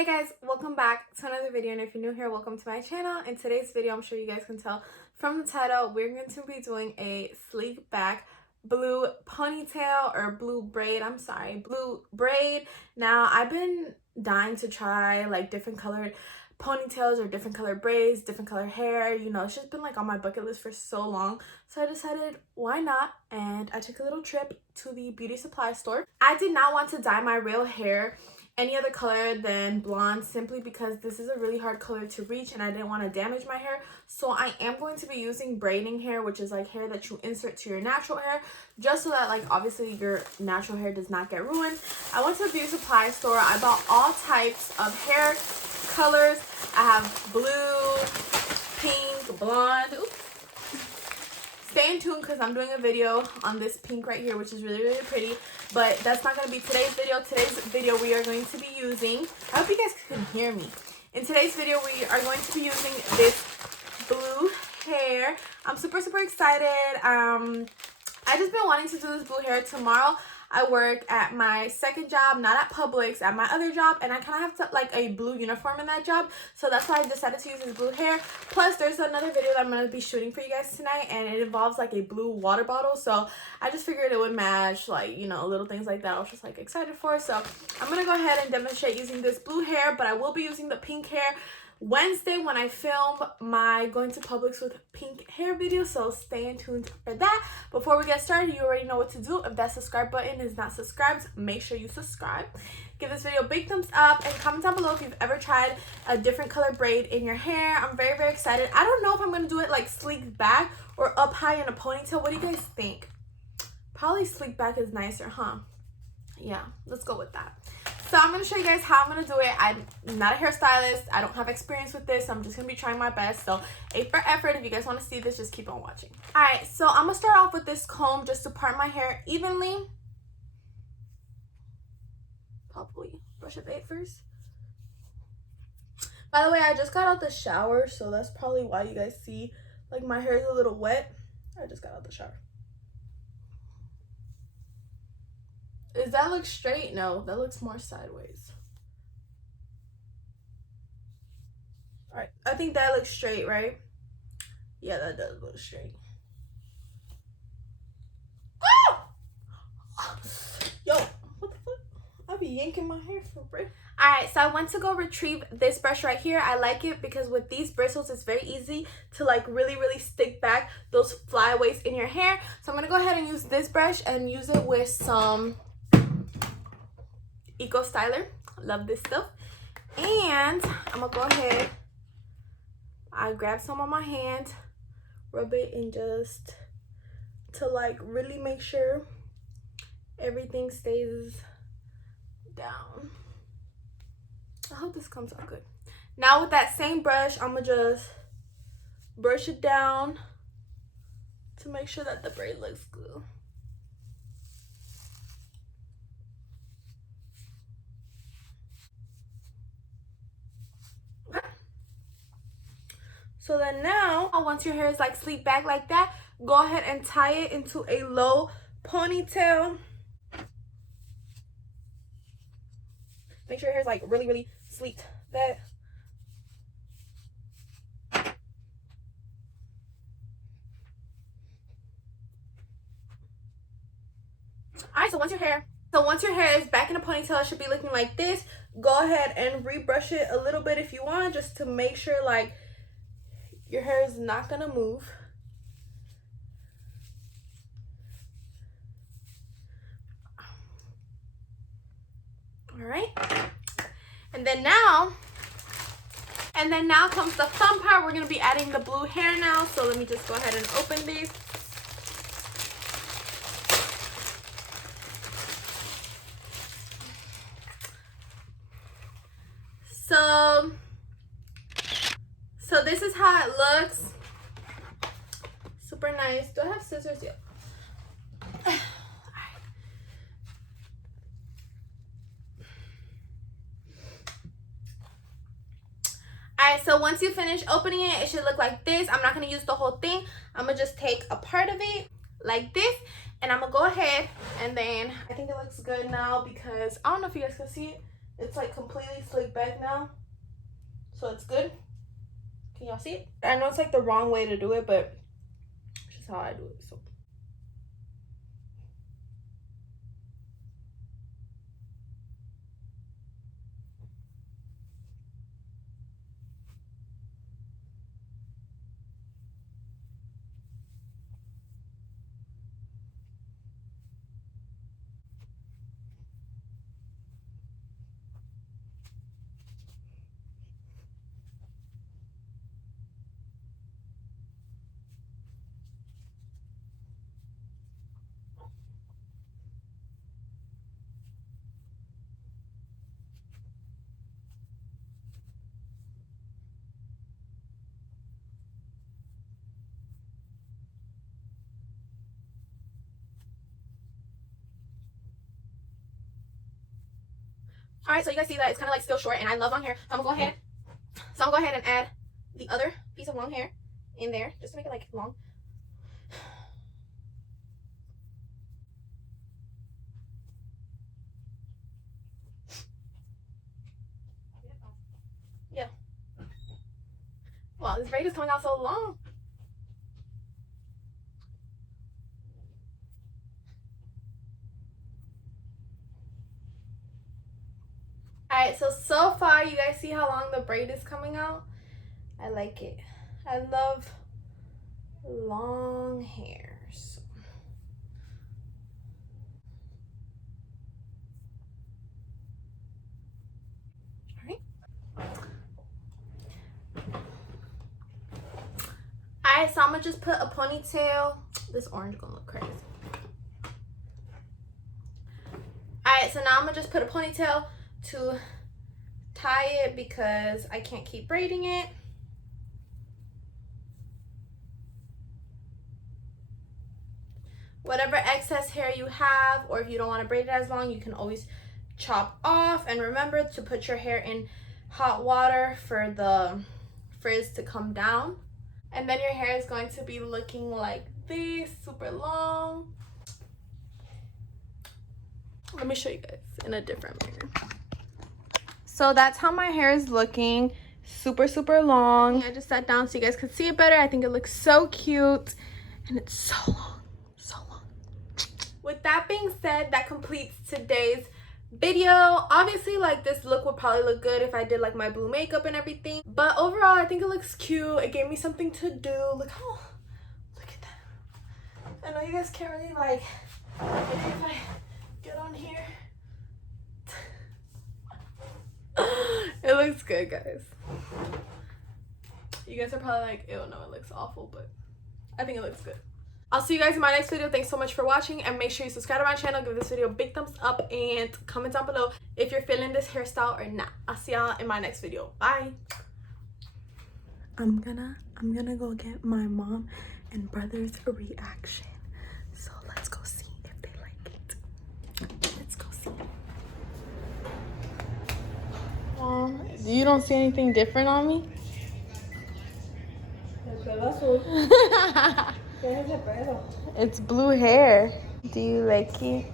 Hey guys, welcome back to another video, and if you're new here, welcome to my channel. In today's video, I'm sure you guys can tell from the title, we're going to be doing a sleek back blue ponytail or blue braid. Blue braid. Now, I've been dying to try like different colored ponytails or different colored braids, different colored hair. You know, it's just been like on my bucket list for so long. So I decided, why not? And I took a little trip to the beauty supply store. I did not want to dye my real hair any other color than blonde, simply because this is a really hard color to reach and I didn't want to damage my hair. So I am going to be using braiding hair, which is like hair that you insert to your natural hair, just so that like obviously your natural hair does not get ruined. I went to the beauty supply store. I bought all types of hair colors. I have blue, pink, blonde. Oops. Stay in tune because I'm doing a video on this pink right here, which is really, really pretty. But that's not going to be today's video. Today's video we are going to be using, I hope you guys can hear me. In today's video we are going to be using this blue hair. I'm super, super excited. I just been wanting to do this blue hair. Tomorrow I work at my second job, not at Publix, at my other job, and I kind of have like a blue uniform in that job, so that's why I decided to use this blue hair. Plus there's another video that I'm going to be shooting for you guys tonight, and it involves like a blue water bottle, so I just figured it would match, like, you know, little things like that. I was just like excited for it. So I'm going to go ahead and demonstrate using this blue hair, but I will be using the pink hair Wednesday when I film my going to Publix with pink hair video, so stay tuned for that. Before we get started, you already know what to do. If that subscribe button is not subscribed, make sure you subscribe. Give this video a big thumbs up and comment down below if you've ever tried a different color braid in your hair. I'm very, very excited. I don't know if I'm going to do it like sleek back or up high in a ponytail. What do you guys think? Probably sleek back is nicer, huh? Yeah, let's go with that. So I'm going to show you guys how I'm going to do it. I'm not a hairstylist. I don't have experience with this. So I'm just going to be trying my best. So A for effort. If you guys want to see this, just keep on watching. Alright, so I'm going to start off with this comb just to part my hair evenly. Probably brush it back first. By the way, I just got out the shower. So that's probably why you guys see like my hair is a little wet. I just got out the shower. Does that look straight? No, that looks more sideways. Alright, I think that looks straight, right? Yeah, that does look straight. Oh! Yo, what the fuck? I be yanking my hair for real. Alright, so I went to go retrieve this brush right here. I like it because with these bristles, it's very easy to like really, really stick back those flyaways in your hair. So I'm going to go ahead and use this brush and use it with some Eco Styler. Love this stuff. And I'm gonna go ahead, I grab some on my hand, rub it, and just to like really make sure everything stays down. I hope this comes out good. Now with that same brush, I'm gonna just brush it down to make sure that the braid looks good. So then now, once your hair is like sleek back like that, go ahead and tie it into a low ponytail. Make sure your hair is like really, really sleeked back. Alright, so once your hair is back in a ponytail, it should be looking like this. Go ahead and rebrush it a little bit if you want, just to make sure like your hair is not gonna move. All right. And then now comes the fun part. We're gonna be adding the blue hair now. So let me just go ahead and open these. So this is how it looks. Super nice. Do I have scissors yet? Alright, so once you finish opening it, it should look like this. I'm not going to use the whole thing. I'm going to just take a part of it like this. And I'm going to go ahead and then, I think it looks good now because, I don't know if you guys can see it. It's like completely slicked back now, so it's good. Can y'all see it? I know it's like the wrong way to do it, but it's just how I do it. So all right, so you guys see that it's kind of like still short, and I love long hair. So I'm gonna go ahead and add the other piece of long hair in there just to make it like long. Yeah. Wow, this braid is coming out so long. Alright, so far you guys see how long the braid is coming out? I like it. I love long hairs. Alright, so I'm gonna just put a ponytail. This orange gonna look crazy. Alright, so now I'm gonna just put a ponytail to tie it because I can't keep braiding it. Whatever excess hair you have, or if you don't want to braid it as long, you can always chop off. And remember to put your hair in hot water for the frizz to come down. And then your hair is going to be looking like this, super long. Let me show you guys in a different mirror. So that's how my hair is looking. Super, super long. I just sat down so you guys could see it better. I think it looks so cute. And it's so long, so long. With that being said, that completes today's video. Obviously, like, this look would probably look good if I did like my blue makeup and everything. But overall, I think it looks cute. It gave me something to do. Look at that. I know you guys can't really like, maybe if I get on here. It looks good, guys. You guys are probably like, ew, no, it looks awful, but I think it looks good. I'll see you guys in my next video. Thanks so much for watching, and make sure you subscribe to my channel, give this video a big thumbs up, and comment down below if you're feeling this hairstyle or not. I'll see y'all in my next video. Bye. I'm gonna go get my mom and brother's reaction. So let's go see if they like it. Let's go see. You don't see anything different on me? It's blue hair. Do you like it?